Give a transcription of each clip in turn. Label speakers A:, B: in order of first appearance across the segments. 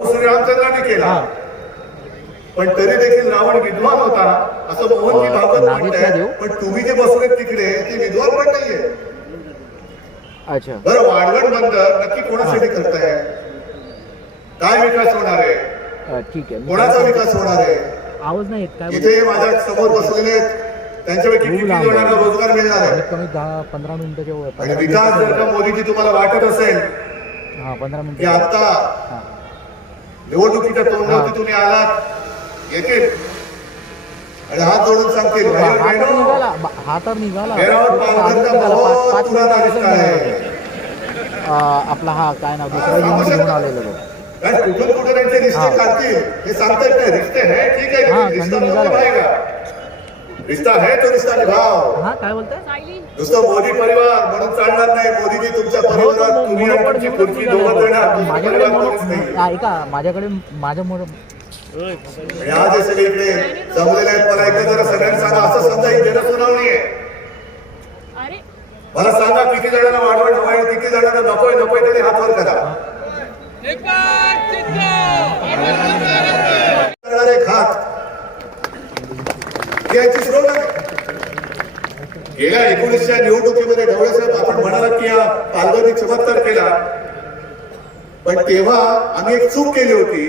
A: श्रीरामचंद्राने केला. पण तरी देखील रावण विद्वान होता. असं मोहनजी भागवत? म्हणताय पण तुम्ही जे बसलेत तिकडे ते विद्वान पण नाहीये.
B: अच्छा.
A: बरं वाढवण बंदर नक्की कोणासाठी करताय? काय विकास होणार आहे?
B: ठीक आहे.
A: कोणाचा विकास होणार आहे?
B: आवाज नाही काय
A: इथे माझ्यासमोर बसलेले आहेत. त्यांच्यापैकी किती. जणांना रोजगार मिळणार आहे?
B: कमी दहा पंधरा पंधरा
A: विकास जर का
B: मिनिटं
A: मोदीजी तुम्हाला वाटत असेल
B: हा
A: की
B: मिनिटं
A: आता. निवडणुकीच्या तोंडावरती तुम्ही आलात येतील. आणि हात जोडून सांगतील
B: हा
A: "भाई,
B: तर
A: बहिणो,
B: निघाला. बा- हा तर निघाला.
A: मेरावर
B: पाच
A: पालघरचा
B: निघाला, पाच-
A: बहुत
B: पाच
A: पुराना
B: मिनिटं
A: रिश्ता आहे.
B: अ, आपला हा काय नाव दुसरा युनिट घेऊन आलेलो
A: कुठून कुठे त्यांचे रिश्ते. काढतील? हे सांगता येत नाही रिश्ते है? ठीक आहे रिश्ता है तो रिश्ता निभाव
B: हा काय बोलताय?
A: नुसतं मोदी परिवार म्हणून चालणार नाही. मोदीजी तुमच्या
B: हो,
A: परिवारात तुम्ही आणि तुमची खुर्ची दोघं जण
B: माझ्याकडे
A: कोणीच नाही.
B: ऐका माझ्याकडे माझ्या मोनो
A: आणि आज हे सगळे इकडे जमलेले आहेत. मला एकदा जरा सगळ्यांनी सांगा असं समजा ही जनसुनावणी आहे.
C: अरे.
A: मला सांगा किती जणांना वाढवण हवं आहे किती जणांना नकोय नकोय त्यांनी हात वर करा. करणारे खात. याची गेल्या एकोणीसच्या निवडणुकीमध्ये ढवळेसाहेब आपण म्हणाला की या पालघरने चमत्कार केला. पण तेव्हा आम्ही एक चूक केली होती.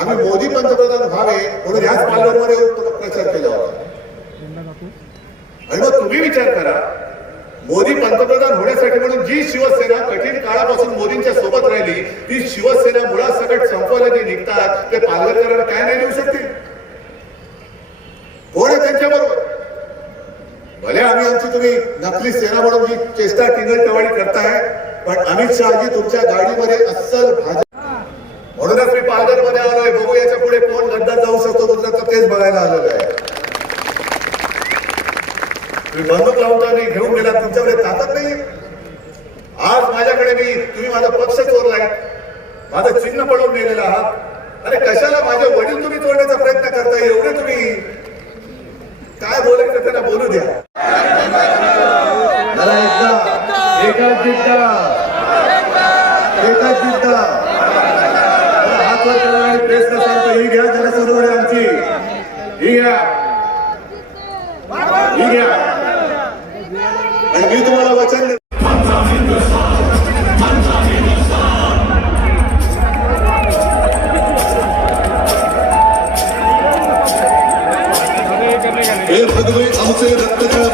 A: आम्ही मोदी पंतप्रधान व्हावे म्हणून ह्याच पालघरमध्ये प्रचार केला होता. आणि मग तुम्ही विचार करा मोदी पंतप्रधान होण्यासाठी म्हणून जी शिवसेना कठीण काळापासून मोदींच्या सोबत राहिली ती शिवसेना मुळासकट संपवायला जे निघतात ते पालघरकरांना काय नाही देऊ शकते? कोण आहे त्यांच्या बरोबर भले आम्ही आमची तुम्ही नकली सेना म्हणून जी चेष्टा टिंगल टवाळी करताय पण अमित शहाजी तुमच्या गाडीमध्ये अस्सल भाजप म्हणूनच मी पालघरमध्ये आलोय बघू याच्यापुढे कोण गद्दार जाऊ शकतो गुजरात तेच बघायला आलेलं आहे. तुम्ही बंदूक लावताना घेऊन गेला तुमच्याकडे ताकद नाही. आज माझ्याकडे मी तुम्ही माझा पक्ष चोरलाय. माझं चिन्ह पडून नेलेलं आहात. अरे कशाला माझे वडील तुम्ही तोडण्याचा प्रयत्न करताय? एवढे तुम्ही काय बोलायचं त्यांना बोलू द्या. मला एकदा एकच ही आमची. ही घ्या. ही घ्या. आणि मी तुम्हाला वचन এর ভগবান আমাদের রক্ত খেলা